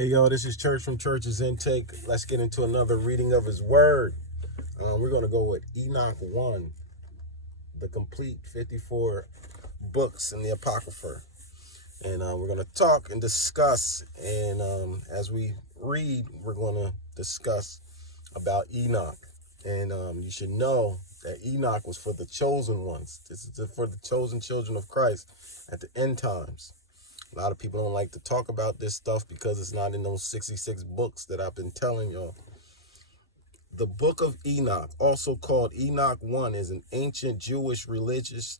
Hey, yo, this is Church from Church's Intake. Let's get into another reading of his word. We're going to go with Enoch 1, the complete 54 books in the Apocrypha. And we're going to talk and discuss. And as we read, we're going to discuss about Enoch. And you should know that Enoch was for the chosen ones. This is for the chosen children of Christ at the end times. A lot of people don't like to talk about this stuff because it's not in those 66 books that I've been telling y'all. The book of Enoch, also called Enoch 1, is an ancient Jewish religious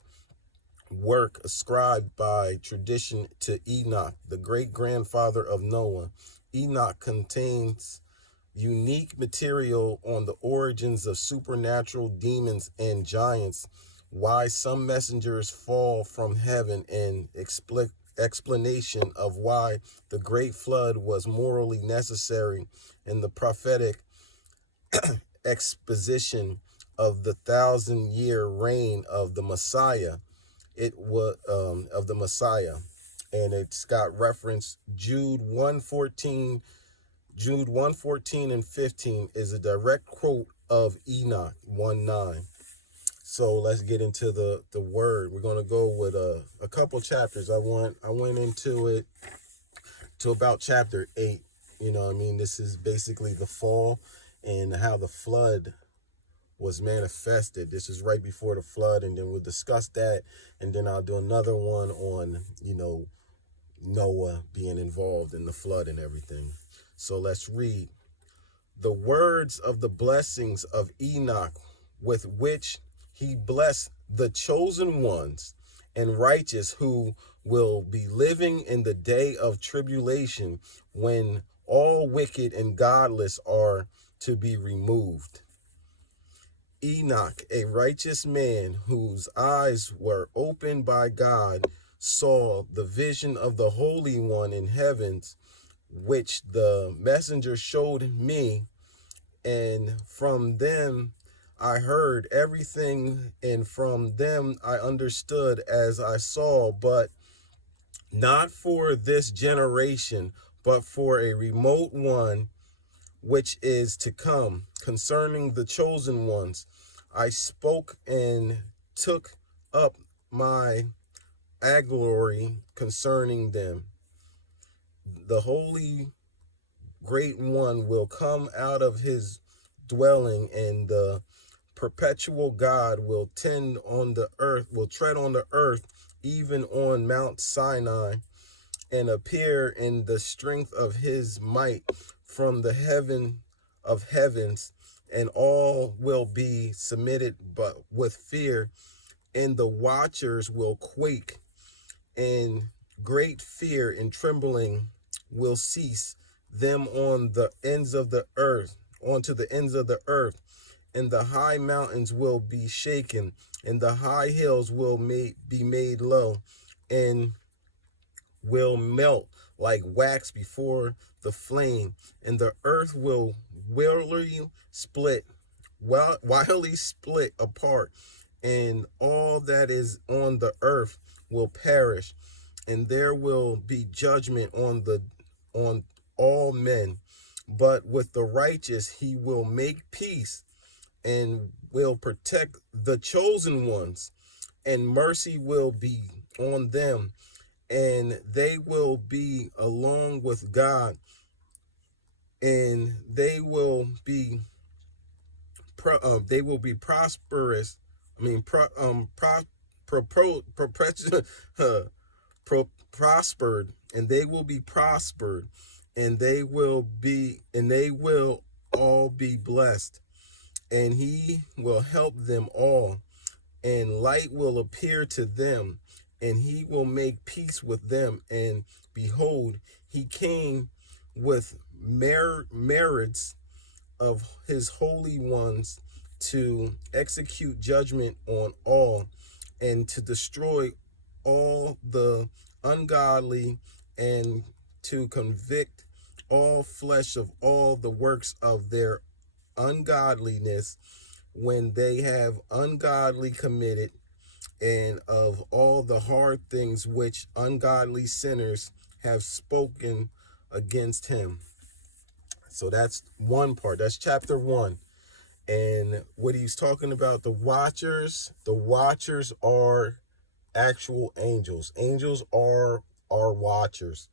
work ascribed by tradition to Enoch, the great-grandfather of Noah. Enoch contains unique material on the origins of supernatural demons and giants, why some messengers fall from heaven, and explanation of why the great flood was morally necessary, and the prophetic exposition of the 1,000-year reign of the Messiah. It was of the Messiah, and it's got reference Jude 1:14. Jude 1:14 and 15 is a direct quote of Enoch 1:9. So let's get into the word. We're going to go with a couple chapters. I went into it to about chapter 8. You know what I mean? This is basically the fall and how the flood was manifested. This is right before the flood, and then we'll discuss that, and then I'll do another one on, Noah being involved in the flood and everything. So let's read. The words of the blessings of Enoch, with which he blessed the chosen ones and righteous who will be living in the day of tribulation, when all wicked and godless are to be removed. Enoch, a righteous man whose eyes were opened by God, saw the vision of the Holy One in heavens, which the messenger showed me, and from them I heard everything, and from them I understood as I saw, but not for this generation, but for a remote one which is to come. Concerning the chosen ones, I spoke and took up my allegory concerning them. The Holy Great One will come out of his dwelling, and the perpetual God will tread on the earth, even on Mount Sinai, and appear in the strength of his might from the heaven of heavens, and all will be submitted but with fear, and the watchers will quake, and great fear and trembling will cease them on the ends of the earth, onto the ends of the earth, and the high mountains will be shaken, and the high hills will be made low, and will melt like wax before the flame, and the earth will wildly split apart, and all that is on the earth will perish, and there will be judgment on all men. But with the righteous he will make peace, and will protect the chosen ones, and mercy will be on them, and they will be along with God, and they will be prosperous. I mean, prospered, and they will be prospered, and they will all be blessed, and he will help them all, and light will appear to them, and he will make peace with them. And behold, he came with merits of his holy ones to execute judgment on all, and to destroy all the ungodly, and to convict all flesh of all the works of their ungodliness, when they have ungodly committed, and of all the hard things which ungodly sinners have spoken against him. So that's one part. That's chapter 1. And what he's talking about, the watchers are actual angels. Angels are our watchers.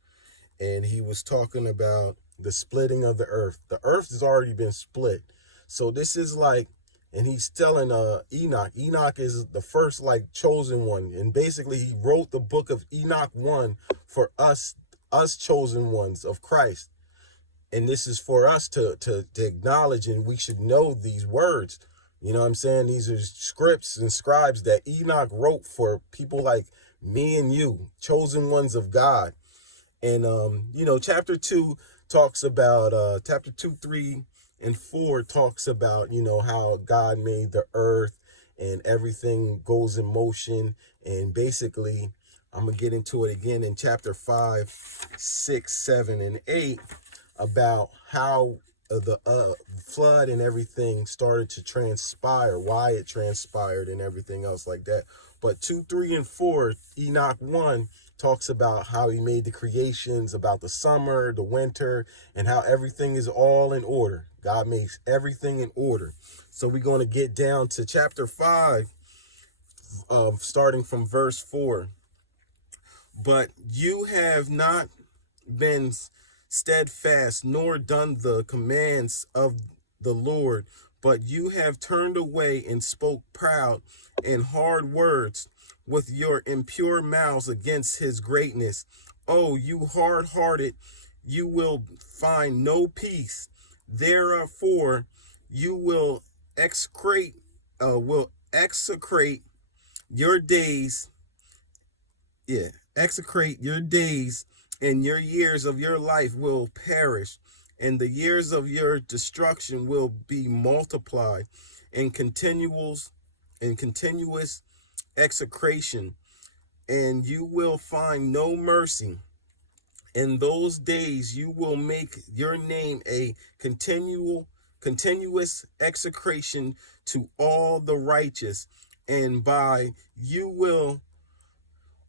And he was talking about the splitting of the earth. The earth has already been split. So this is like, and he's telling Enoch. Enoch is the first like chosen one. And basically he wrote the book of Enoch 1 for us chosen ones of Christ. And this is for us to acknowledge, and we should know these words. You know what I'm saying? These are scripts and scribes that Enoch wrote for people like me and you, chosen ones of God. And, chapter 2 talks about, chapter 2, 3, and 4 talks about, how God made the earth and everything goes in motion. And basically, I'm going to get into it again in chapter 5, 6, 7, and 8 about how the flood and everything started to transpire, why it transpired and everything else like that. But 2, 3, and 4, Enoch 1 talks about how he made the creations, about the summer, the winter, and how everything is all in order. God makes everything in order. So we're going to get down to chapter 5, starting from verse 4. But you have not been steadfast, nor done the commands of the Lord, but you have turned away and spoke proud and hard words with your impure mouths against his greatness. Oh, you hard-hearted, you will find no peace. Therefore, you will execrate your days. Execrate your days, and your years of your life will perish, and the years of your destruction will be multiplied in continuous execration, and you will find no mercy. In those days you will make your name a continuous execration to all the righteous, and by you will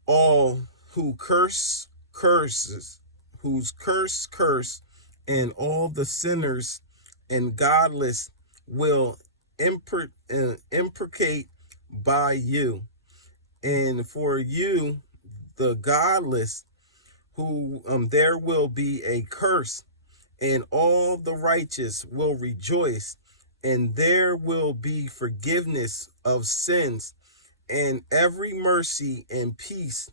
all who whose curse, and all the sinners and godless will imprecate by you. And for you, the godless, who there will be a curse, and all the righteous will rejoice, and there will be forgiveness of sins, and every mercy and peace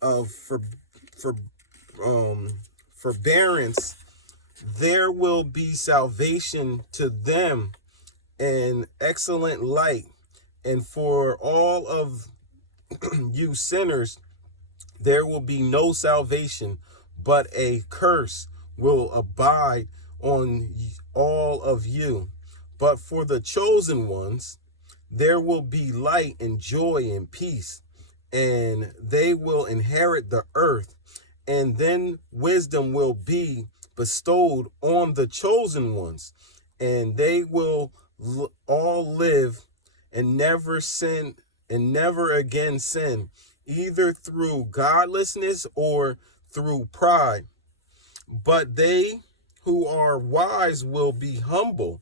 of forbearance. There will be salvation to them, and excellent light. And for all of you sinners, there will be no salvation, but a curse will abide on all of you. But for the chosen ones, there will be light and joy and peace, and they will inherit the earth. And then wisdom will be bestowed on the chosen ones, and they will all live and never sin and never again sin, either through godlessness or through pride. But they who are wise will be humble,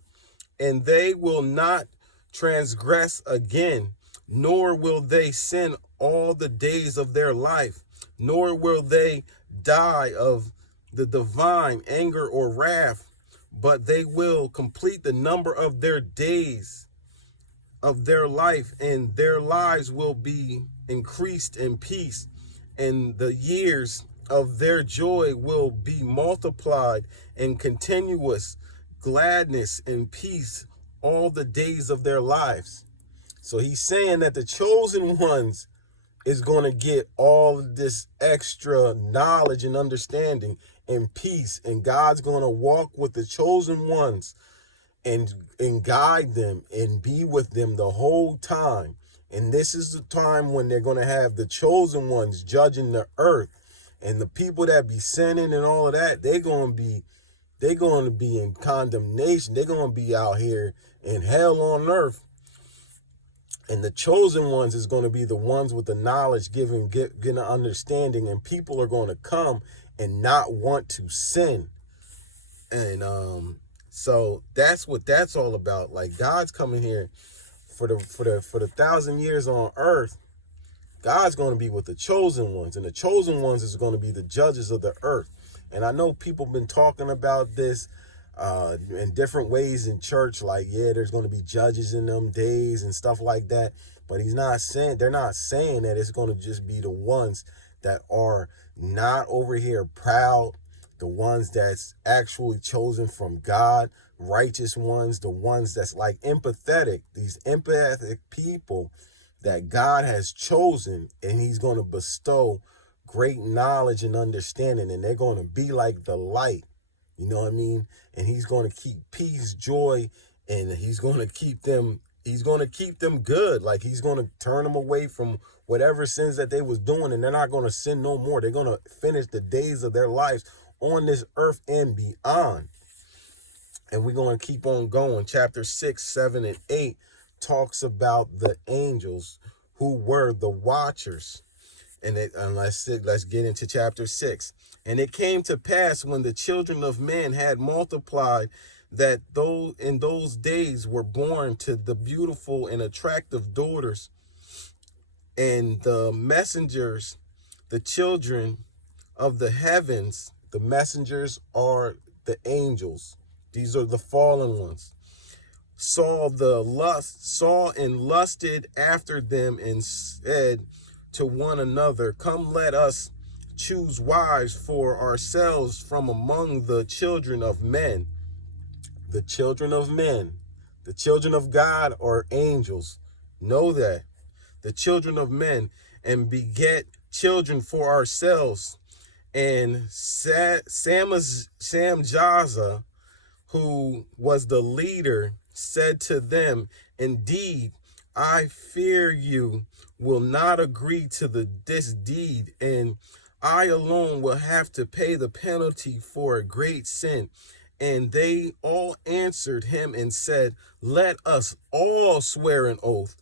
and they will not transgress again, nor will they sin all the days of their life, nor will they die of the divine anger or wrath, but they will complete the number of their days of their life, and their lives will be increased in peace, and the years of their joy will be multiplied in continuous gladness and peace all the days of their lives. So he's saying that the chosen ones is going to get all of this extra knowledge and understanding and peace, and God's going to walk with the chosen ones and guide them and be with them the whole time. And this is the time when they're going to have the chosen ones judging the earth, and the people that be sinning and all of that, they're going to be in condemnation. They're going to be out here in hell on earth. And the chosen ones is going to be the ones with the knowledge, getting an understanding, and people are going to come and not want to sin. And so that's what that's all about. Like, God's coming here for the 1,000 years on earth. God's going to be with the chosen ones, and the chosen ones is going to be the judges of the earth. And I know people been talking about this in different ways in church, like, yeah, there's going to be judges in them days and stuff like that. But they're not saying that it's going to just be the ones that are not over here proud, the ones that's actually chosen from God, righteous ones, the ones that's like empathetic, these empathetic people that God has chosen, and he's going to bestow great knowledge and understanding, and they're going to be like the light. You know what I mean? And he's going to keep peace, joy, and he's going to keep them good. Like, he's going to turn them away from whatever sins that they was doing, and they're not going to sin no more. They're going to finish the days of their lives on this earth and beyond. And we're going to keep on going. Chapter 6, 7, and 8 talks about the angels who were the watchers. And let's get into chapter 6. And it came to pass, when the children of men had multiplied, that those in those days were born to the beautiful and attractive daughters, and the messengers, the children of the heavens. The messengers are the angels. These are the fallen ones. Saw and lusted after them, and said to one another, come, let us choose wives for ourselves from among the children of men. The children of men, the children of God are angels. Know that. The children of men, and beget children for ourselves. And Samjaza, who was the leader, said to them, indeed, I fear you will not agree to this deed, and I alone will have to pay the penalty for a great sin. And they all answered him and said, let us all swear an oath,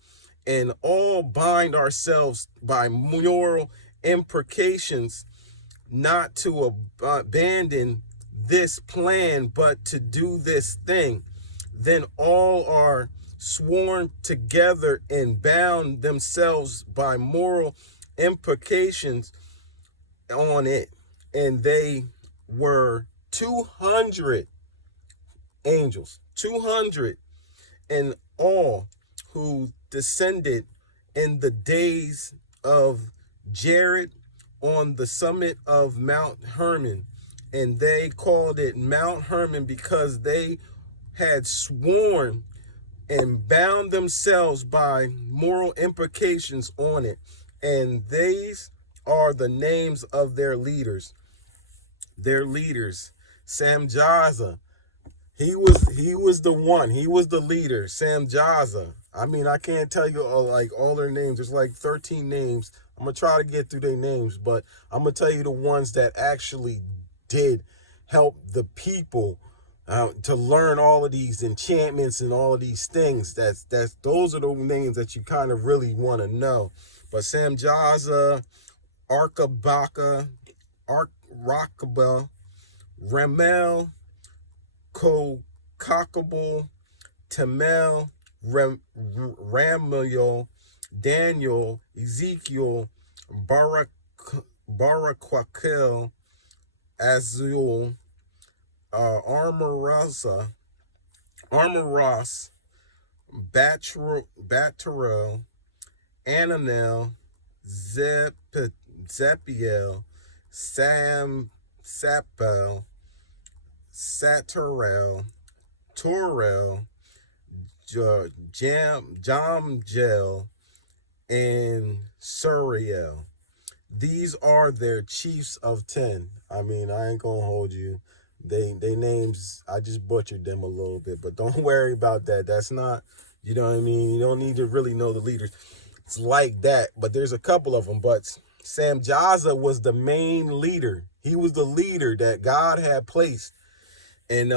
and all bind ourselves by moral imprecations, not to abandon this plan, but to do this thing. Then all are sworn together and bound themselves by moral implications on it. And they were 200 angels, 200 in all, who descended in the days of Jared on the summit of Mount Hermon. And they called it Mount Hermon because they had sworn and bound themselves by moral implications on it. And these are the names of their leaders. Their leaders, Samjaza. He was the one. He was the leader, Samjaza. I mean, I can't tell you all their names. There's like 13 names. I'm going to try to get through their names, but I'm going to tell you the ones that actually did help the people to learn all of these enchantments and all of these things. Those are the names that you kind of really want to know. But Samjaza, Arkabaka, Rakaba, Ramel, Kokakable, Tamel, Ramiel, Daniel, Ezekiel, Barakwakil, Azul, Armoras, Batarel, Ananel, Zepiel, Sapel, Saturel, Torel, Jamgel, and Suriel. These are their chiefs of 10. I mean, I ain't gonna hold you. They names, I just butchered them a little bit, but don't worry about that. That's not, you know what I mean? You don't need to really know the leaders. It's like that, but there's a couple of them. But Samjaza was the main leader. He was the leader that God had placed. And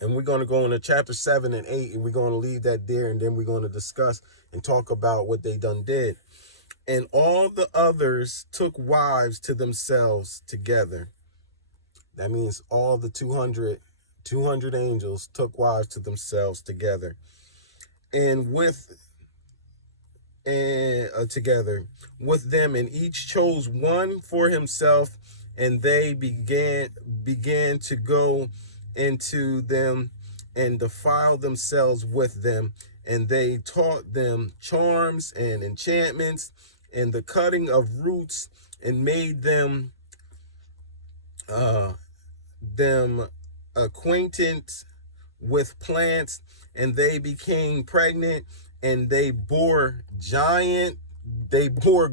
we're going to go into chapter 7 and 8, and we're going to leave that there, and then we're going to discuss and talk about what they done did. And all the others took wives to themselves together. That means all the 200 angels took wives to themselves together. And together with them, and each chose one for himself, and they began to go into them and defile themselves with them, and they taught them charms and enchantments and the cutting of roots, and made them acquainted with plants, and they became pregnant, and they bore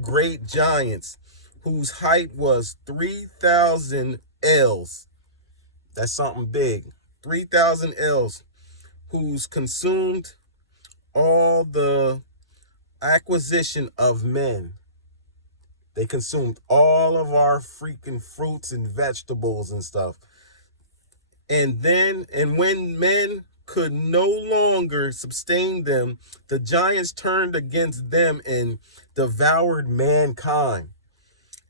great giants, whose height was 3,000 ells. That's something big. 3,000 ells, who's consumed all the acquisition of men. They consumed all of our freaking fruits and vegetables and stuff. And when men could no longer sustain them, the giants turned against them and devoured mankind.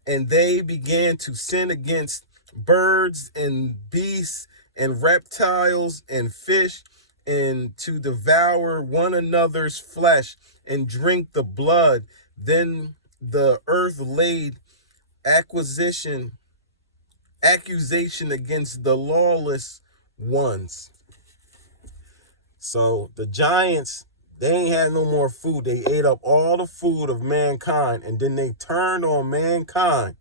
And they began to sin against birds and beasts and reptiles and fish, and to devour one another's flesh and drink the blood. Then the earth laid accusation against the lawless ones. So the giants, they ain't had no more food. They ate up all the food of mankind, and then they turned on mankind,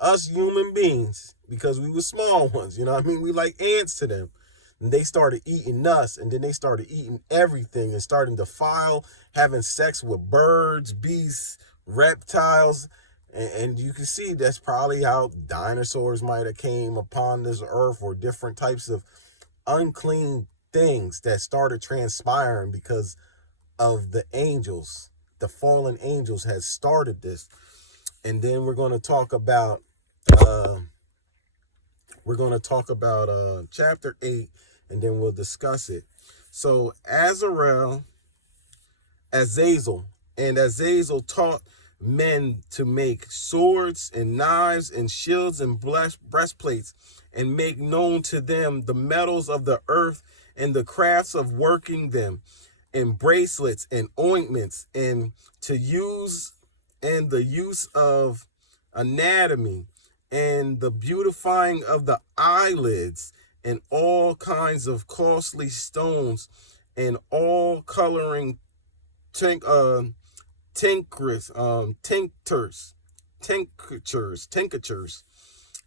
us human beings, because we were small ones. You know what I mean? We like ants to them. And they started eating us, and then they started eating everything and starting to defile, having sex with birds, beasts, reptiles. And you can see that's probably how dinosaurs might have came upon this earth, or different types of unclean things that started transpiring because of the angels. The fallen angels had started this. And then we're going to talk about chapter 8, and then we'll discuss it. So Azazel taught men to make swords and knives and shields and breastplates, and make known to them the metals of the earth and the crafts of working them, and bracelets and ointments, and the use of anatomy, and the beautifying of the eyelids, and all kinds of costly stones, and all coloring tinctures,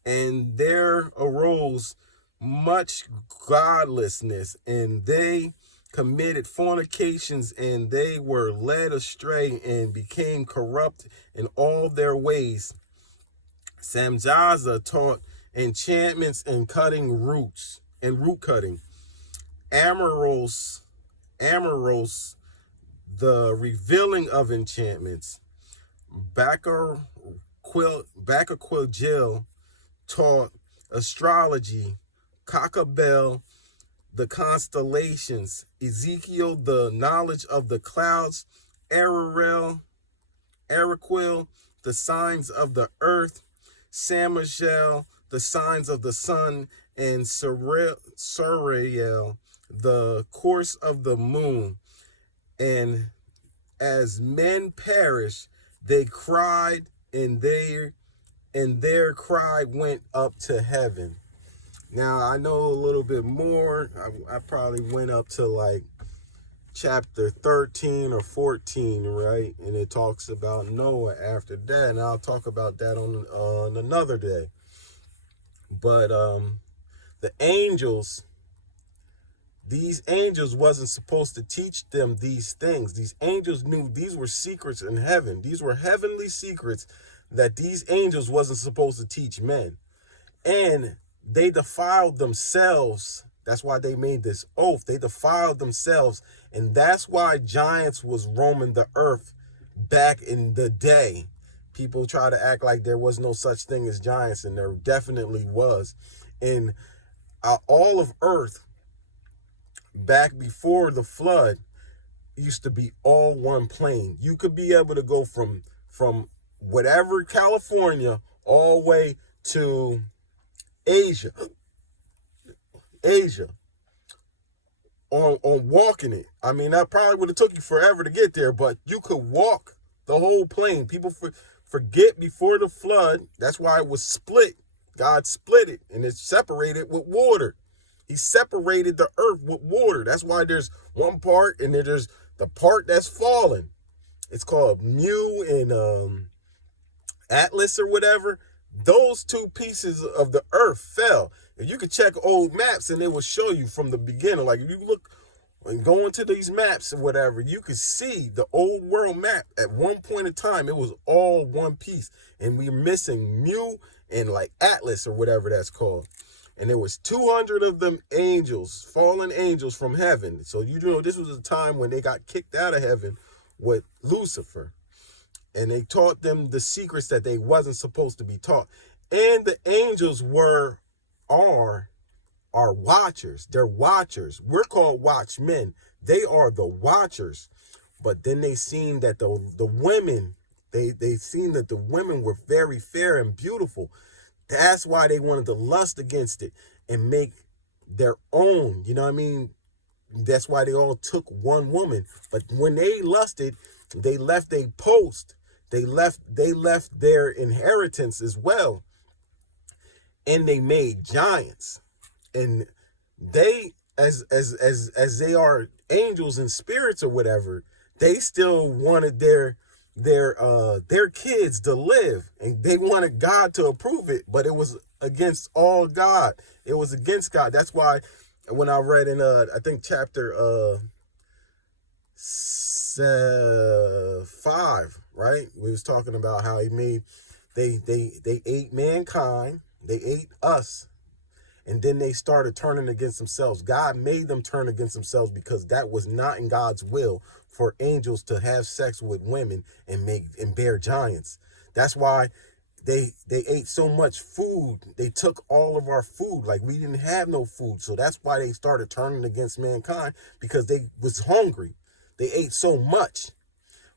and there arose much godlessness, and they committed fornications, and they were led astray and became corrupt in all their ways. Samjaza taught enchantments and cutting roots and root cutting. Amoros, the revealing of enchantments. Baccaquil taught astrology. Cockabel, the constellations. Ezekiel, the knowledge of the clouds. Araquil, the signs of the earth. Samael, the signs of the sun. And Suriel, the course of the moon. And as men perish, they cried, and their cry went up to heaven. Now, I know a little bit more. I probably went up to like chapter 13 or 14, right? And it talks about Noah after that, and I'll talk about that on another day. But the angels, these angels wasn't supposed to teach them these things. These angels knew these were secrets in heaven. These were heavenly secrets that these angels wasn't supposed to teach men. And they defiled themselves. That's why they made this oath. They defiled themselves. And that's why giants was roaming the earth back in the day. People try to act like there was no such thing as giants, and there definitely was. And all of earth, back before the flood, used to be all one plane. You could be able to go from whatever California all the way to Asia, Asia, on walking it. I mean, that probably would have took you forever to get there, but you could walk the whole plain. People forget before the flood. That's why it was split. God split it, and it's separated with water. He separated the earth with water. That's why there's one part, and then there's the part that's fallen. It's called Mu and Atlas or whatever. Those two pieces of the earth fell. If you could check old maps, and they will show you from the beginning. Like if you look and go into these maps or whatever, you could see the old world map. At one point in time, it was all one piece, and we're missing Mu and like Atlas or whatever that's called. And there was 200 of them angels, fallen angels from heaven. So you know this was a time when they got kicked out of heaven with Lucifer. And they taught them the secrets that they wasn't supposed to be taught. And the angels are watchers. They're watchers. We're called watchmen. They are the watchers. But then they seen that the women, they seen that the women were very fair and beautiful. That's why they wanted to lust against it and make their own. You know what I mean? That's why they all took one woman. But when they lusted, they left a post. They left their inheritance as well. And they made giants. And they, as they are angels and spirits or whatever, they still wanted their kids to live, and they wanted God to approve it, but it was against all God. It was against God. That's why when I read in I think chapter 5, right? We was talking about how he made they ate mankind, they ate us. And then they started turning against themselves. God made them turn against themselves because that was not in God's will for angels to have sex with women and bear giants. That's why they ate so much food. They took all of our food. Like we didn't have no food. So that's why they started turning against mankind, because they was hungry. They ate so much.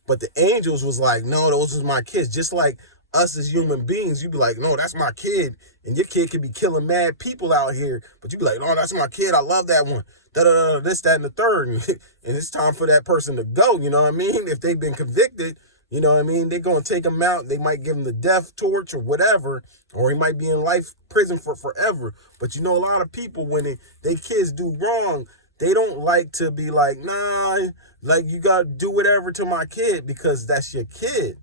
But the angels was like, no, those was my kids. Just like us as human beings, you'd be like, no, that's my kid. And your kid could be killing mad people out here. But you'd be like, no, that's my kid. I love that one. Da-da-da, this, that, and the third. And it's time for that person to go, you know what I mean? If they've been convicted, you know what I mean? They're going to take him out. They might give him the death torch or whatever. Or he might be in life prison for forever. But you know, a lot of people, when they kids do wrong, they don't like to be like, nah, like you got to do whatever to my kid because that's your kid.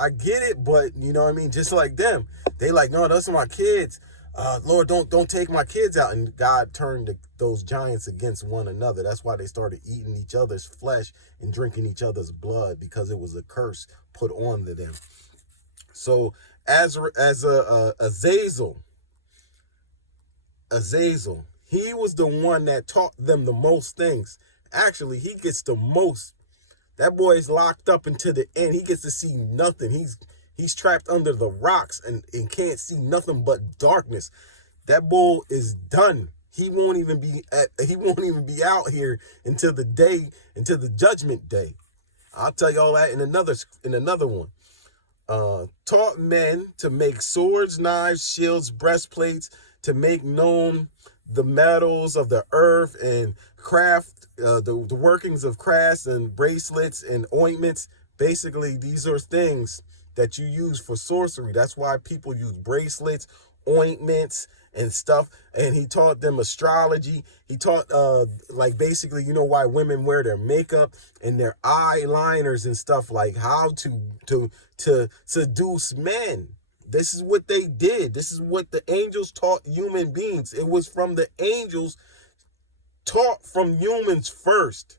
I get it, but you know what I mean? Just like them, they like, no, those are my kids. Lord, don't take my kids out. And God turned those giants against one another. That's why they started eating each other's flesh and drinking each other's blood, because it was a curse put on to them. So Azazel, he was the one that taught them the most things. Actually, he gets the most. That boy is locked up until the end. He gets to see nothing. He's trapped under the rocks and can't see nothing but darkness. That bull is done. He won't even be out here until the judgment day. I'll tell you all that in another one. Taught men to make swords, knives, shields, breastplates, to make known the metals of the earth and craft the workings of crafts and bracelets and ointments. Basically, these are things that you use for sorcery. That's why people use bracelets, ointments, and stuff. And he taught them astrology. He taught like basically, you know, why women wear their makeup and their eyeliners and stuff, like how to seduce men. This is what they did. This is what the angels taught human beings. It was from the angels, taught from humans first.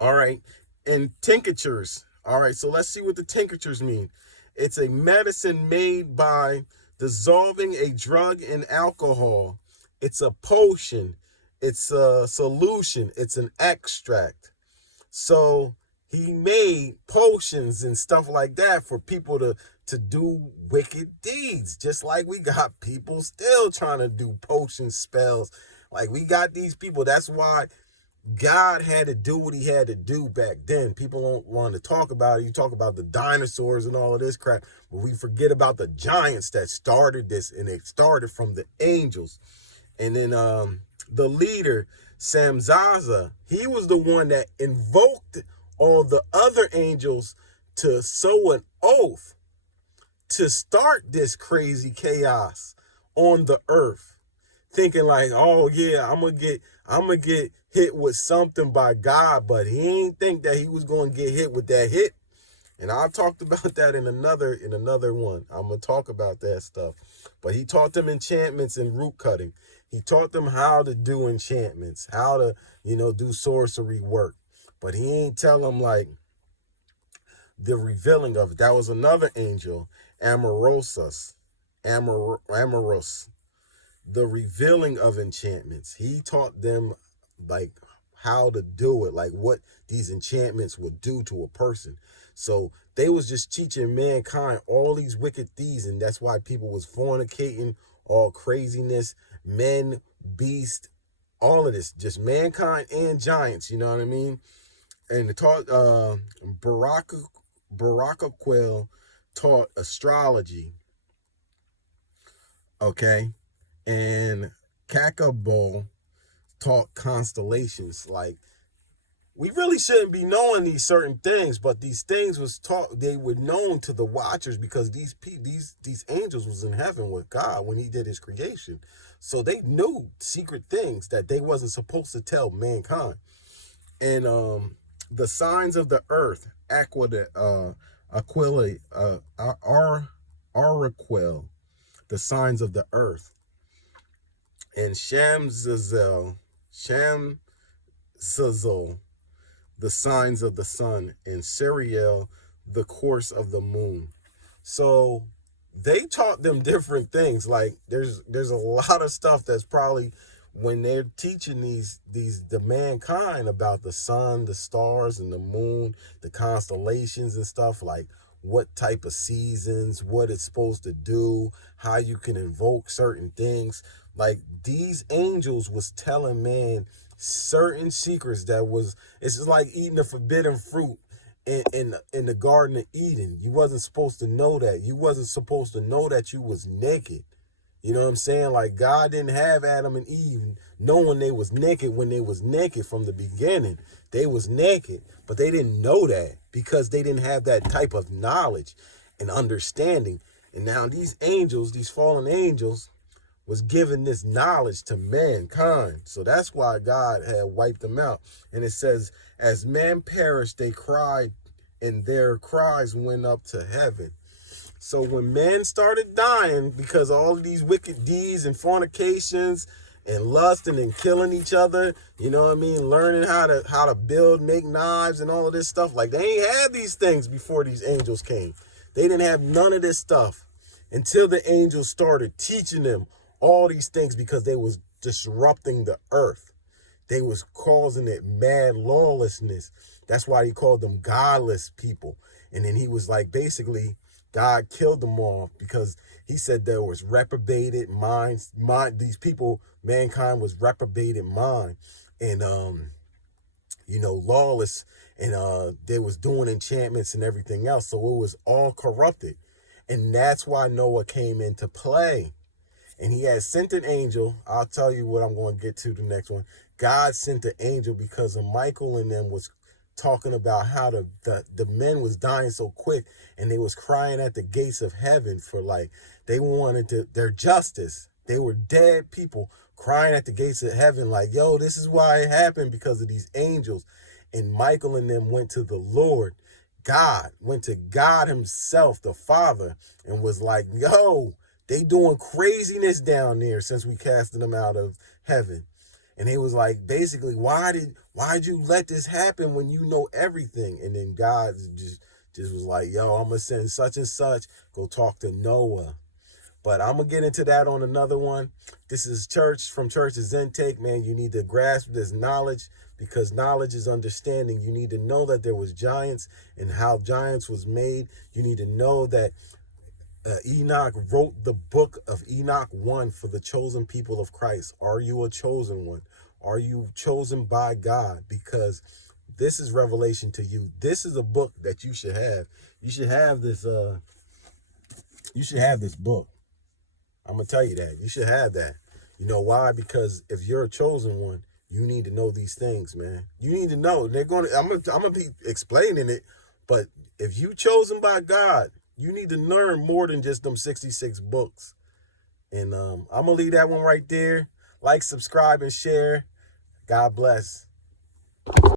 All right. And tinctures. All right. So let's see what the tinctures mean. It's a medicine made by dissolving a drug in alcohol. It's a potion. It's a solution. It's an extract. So he made potions and stuff like that for people to do wicked deeds. Just like we got people still trying to do potion spells. Like we got these people. That's why God had to do what he had to do back then. People don't want to talk about it. You talk about the dinosaurs and all of this crap, but we forget about the giants that started this, and it started from the angels. And then the leader, Samzaza, he was the one that invoked all the other angels to sow an oath to start this crazy chaos on the earth, thinking like, oh yeah, I'm gonna get hit with something by God, but he ain't think that he was gonna get hit with that hit. And I talked about that in another one. I'm gonna talk about that stuff. But he taught them enchantments and root cutting. He taught them how to do enchantments, how to, do sorcery work. But he ain't tell them like the revealing of it. That was another angel, Amoros, the revealing of enchantments. He taught them like how to do it, like what these enchantments would do to a person. So they was just teaching mankind all these wicked things, and that's why people was fornicating, all craziness, men, beast, all of this, just mankind and giants, you know what I mean? And it taught Barakaquel taught astrology, okay? And Kakabo taught constellations. Like, we really shouldn't be knowing these certain things, but these things was taught, they were known to the watchers because these angels was in heaven with God when he did his creation. So they knew secret things that they wasn't supposed to tell mankind. And the signs of the earth, Araquel, the signs of the earth, and Shamzazel, the signs of the sun, and Seriel, the course of the moon. So they taught them different things. Like there's a lot of stuff that's probably when they're teaching the mankind about the sun, the stars, and the moon, the constellations and stuff, like what type of seasons, what it's supposed to do, how you can invoke certain things. Like these angels was telling man certain secrets that was, it's just like eating the forbidden fruit in the Garden of Eden. You wasn't supposed to know that. You wasn't supposed to know that you was naked. You know what I'm saying? Like God didn't have Adam and Eve knowing they was naked when they was naked from the beginning. They was naked, but they didn't know that because they didn't have that type of knowledge and understanding. And now these angels, these fallen angels, was giving this knowledge to mankind. So that's why God had wiped them out. And it says, as men perished, they cried, and their cries went up to heaven. So when men started dying because of all of these wicked deeds and fornications and lusting and killing each other, you know what I mean? Learning how to build, make knives and all of this stuff. Like they ain't had these things before these angels came. They didn't have none of this stuff until the angels started teaching them all these things because they was disrupting the earth. They was causing it mad lawlessness. That's why he called them godless people. And then he was like, basically, God killed them all because he said there was reprobated minds. These people, mankind was reprobated mind and, lawless. And they was doing enchantments and everything else. So it was all corrupted. And that's why Noah came into play. And he had sent an angel. I'll tell you what I'm going to get to the next one. God sent an angel because of Michael and them was talking about how the men was dying so quick and they was crying at the gates of heaven for like, they wanted their justice. They were dead people crying at the gates of heaven like, yo, this is why it happened because of these angels. And Michael and them went to the Lord. God went to God himself, the Father, and was like, yo, they doing craziness down there since we casted them out of heaven. And he was like, basically, why'd you let this happen when you know everything? And then God just was like, yo, I'm going to send such and such, go talk to Noah. But I'm going to get into that on another one. This is from Church's Intake, man. You need to grasp this knowledge because knowledge is understanding. You need to know that there was giants and how giants was made. You need to know that Enoch wrote the book of Enoch 1 for the chosen people of Christ. Are you a chosen one? Are you chosen by God? Because this is revelation to you. This is a book that you should have. You should have this. You should have this book. I'm gonna tell you that you should have that. You know why? Because if you're a chosen one, you need to know these things, man. You need to know. They're gonna. I'm gonna be explaining it, but if you chosen by God, you need to learn more than just them 66 books. And I'm gonna leave that one right there. Like, subscribe, and share. God bless.